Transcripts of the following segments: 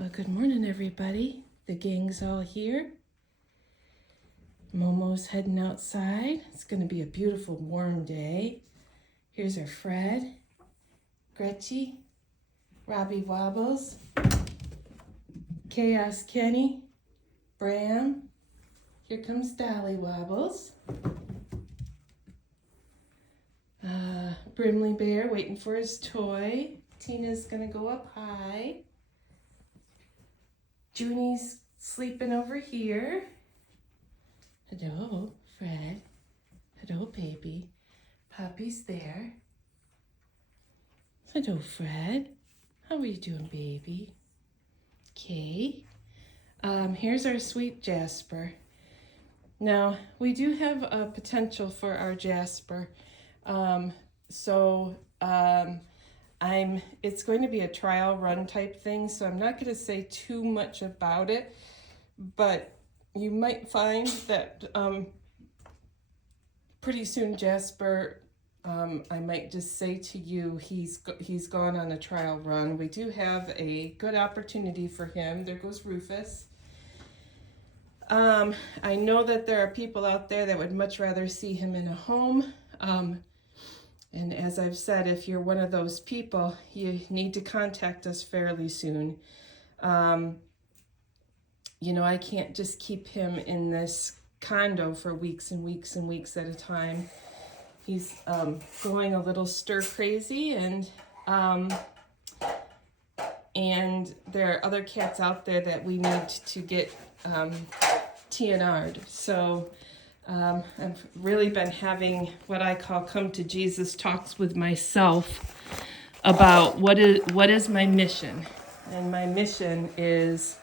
Well, good morning, everybody. The gang's all here. Momo's heading outside. It's going to be a beautiful, warm day. Here's our Fred, Gretchy, Robbie Wobbles, Chaos Kenny, Bram. Here comes Dolly Wobbles. Brimley Bear waiting for his toy. Tina's going to go up high. Junie's sleeping over here. Hello, Fred. Hello, baby. Poppy's there. Hello, Fred. How are you doing, baby? Okay. Here's our sweet Jasper. Now, we do have a potential for our Jasper. It's going to be a trial run type thing, so I'm not going to say too much about it, but you might find that pretty soon Jasper, I might just say to you, he's gone on a trial run. We do have a good opportunity for him. There goes Rufus. I know that there are people out there that would much rather see him in a home. And as I've said, if you're one of those people, you need to contact us fairly soon. I can't just keep him in this condo for weeks and weeks and weeks at a time. He's going a little stir crazy, and there are other cats out there that we need to get TNR'd. So I've really been having what I call come to Jesus talks with myself about what is my mission. And my mission is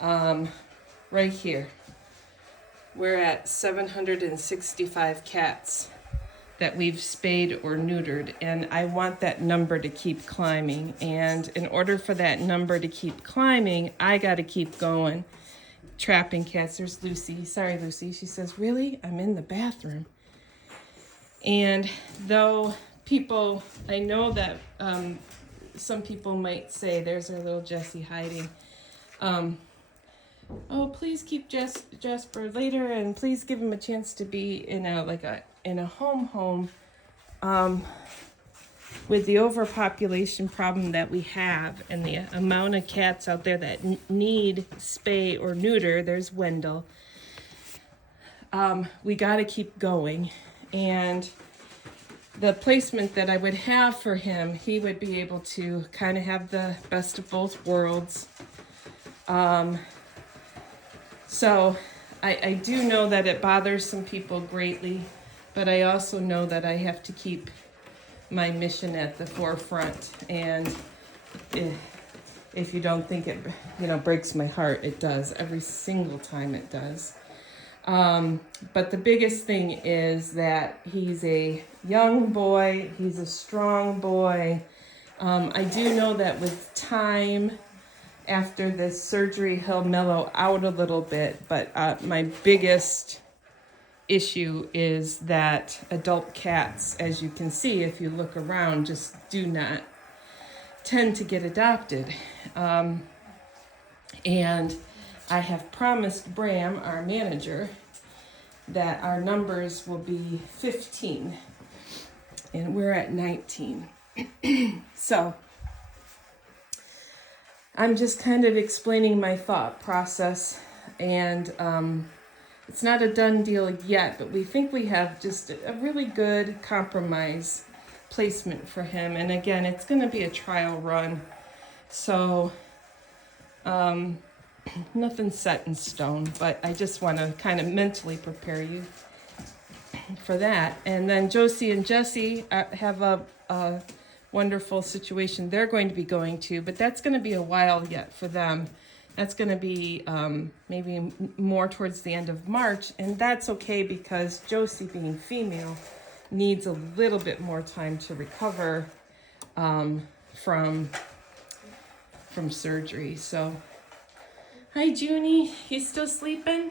right here. We're at 765 cats that we've spayed or neutered, and I want that number to keep climbing. And in order for that number to keep climbing, I got to keep going. Trapping cats. There's Lucy. Sorry, Lucy. She says, really? I'm in the bathroom. And though people, I know that some people might say, there's our little Jessie hiding. Oh, please keep Jasper later, and please give him a chance to be in a home. With the overpopulation problem that we have and the amount of cats out there that need spay or neuter, there's Wendell. We got to keep going. And the placement that I would have for him, he would be able to kind of have the best of both worlds. So I do know that it bothers some people greatly, but I also know that I have to keep my mission at the forefront. And if you don't think it breaks my heart, it does. Every single time it does. But the biggest thing is that he's a young boy, he's a strong boy. I do know that with time, after this surgery, he'll mellow out a little bit, but my biggest issue is that adult cats, as you can see if you look around, just do not tend to get adopted. And I have promised Bram, our manager, that our numbers will be 15, and we're at 19. So I'm just kind of explaining my thought process, and it's not a done deal yet, but we think we have just a really good compromise placement for him. And again, it's going to be a trial run, so nothing's set in stone, but I just want to kind of mentally prepare you for that. And then Josie and Jessie have a wonderful situation they're going to be going to, but that's going to be a while yet for them. That's going to be maybe more towards the end of March, and that's okay because Josie, being female, needs a little bit more time to recover from surgery. So, hi, Junie. You still sleeping?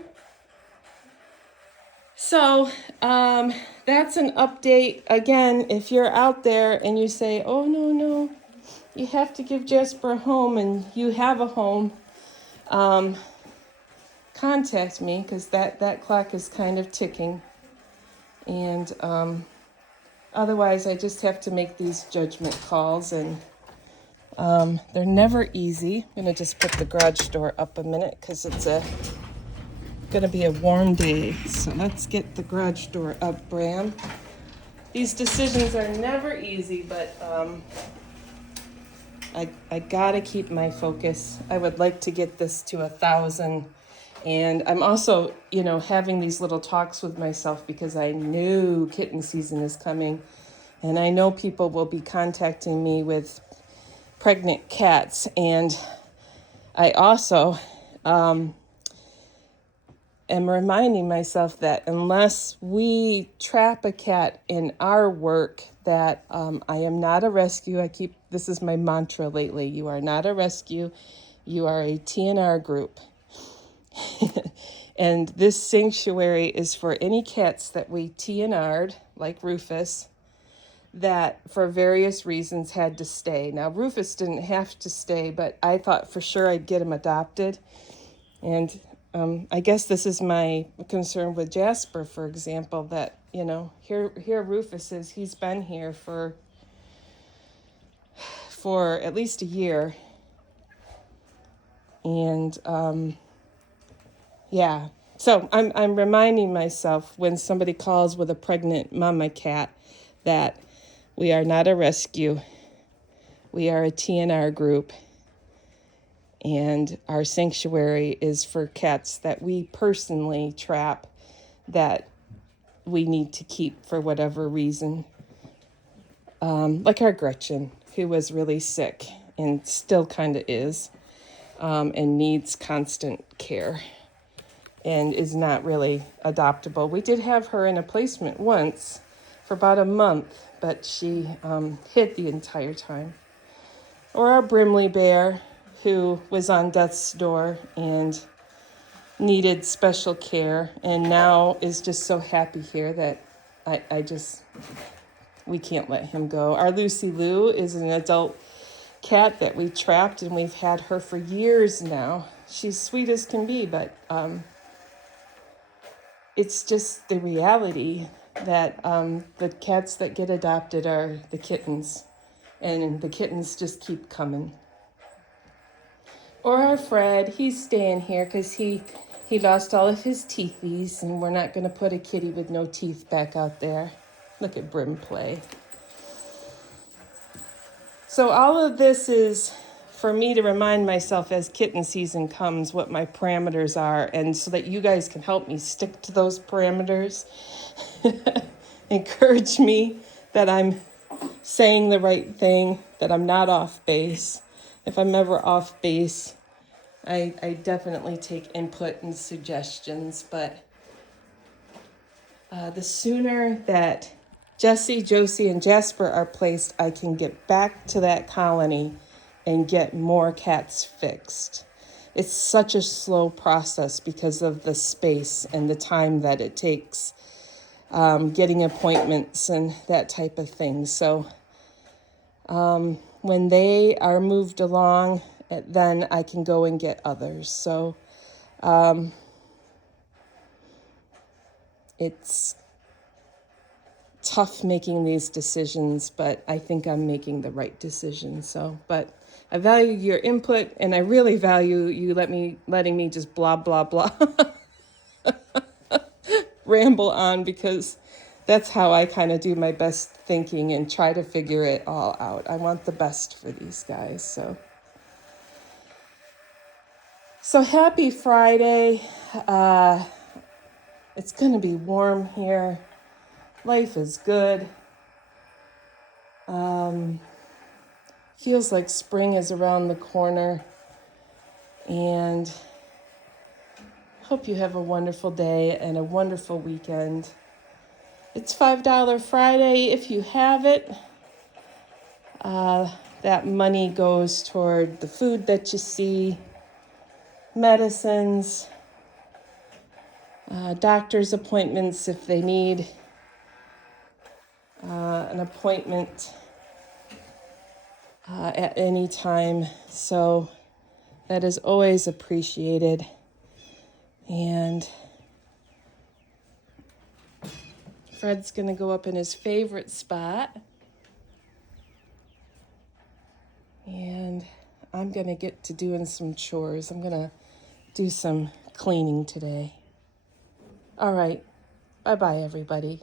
So that's an update. Again, if you're out there and you say, oh, no, you have to give Jasper a home, and you have a home, contact me, because that clock is kind of ticking. And otherwise, I just have to make these judgment calls, and they're never easy. I'm going to just put the garage door up a minute because it's going to be a warm day. So let's get the garage door up, Bram. These decisions are never easy, but I got to keep my focus. I would like to get this to 1,000. And I'm also, having these little talks with myself because I knew kitten season is coming. And I know people will be contacting me with pregnant cats. And I also am reminding myself that unless we trap a cat in our work, that I am not a rescue. This is my mantra lately. You are not a rescue. You are a TNR group. And this sanctuary is for any cats that we TNR'd, like Rufus, that for various reasons had to stay. Now, Rufus didn't have to stay, but I thought for sure I'd get him adopted. And I guess this is my concern with Jasper, for example, that, here Rufus is. He's been here for at least a year. And yeah, so I'm reminding myself when somebody calls with a pregnant mama cat that we are not a rescue. We are a TNR group. And our sanctuary is for cats that we personally trap, that we need to keep for whatever reason. Like our Gretchen, who was really sick and still kind of is, and needs constant care and is not really adoptable. We did have her in a placement once for about a month, but she hid the entire time. Or our Brimley bear, who was on death's door and needed special care, and now is just so happy here that we can't let him go. Our Lucy Lou is an adult cat that we trapped, and we've had her for years now. She's sweet as can be, but it's just the reality that the cats that get adopted are the kittens, and the kittens just keep coming. Or our Fred, he's staying here because he lost all of his teethies, and we're not going to put a kitty with no teeth back out there. Look at Brim play. So all of this is for me to remind myself as kitten season comes what my parameters are, and so that you guys can help me stick to those parameters. Encourage me that I'm saying the right thing, that I'm not off base. If I'm ever off base, I definitely take input and suggestions, but the sooner that Jessie, Josie, and Jasper are placed, I can get back to that colony and get more cats fixed. It's such a slow process because of the space and the time that it takes, getting appointments and that type of thing. So when they are moved along, then I can go and get others. So it's tough making these decisions, but I think I'm making the right decision. So, but I value your input, and I really value you letting me just blah, blah, blah, ramble on, because that's how I kind of do my best thinking and try to figure it all out. I want the best for these guys. So happy Friday. It's going to be warm here. Life is good. Feels like spring is around the corner. And hope you have a wonderful day and a wonderful weekend. It's $5 Friday if you have it. That money goes toward the food that you see, medicines, doctor's appointments if they need an appointment. at any time. So that is always appreciated. And Fred's gonna go up in his favorite spot. And I'm gonna get to doing some chores. I'm gonna do some cleaning today. All right, bye-bye everybody.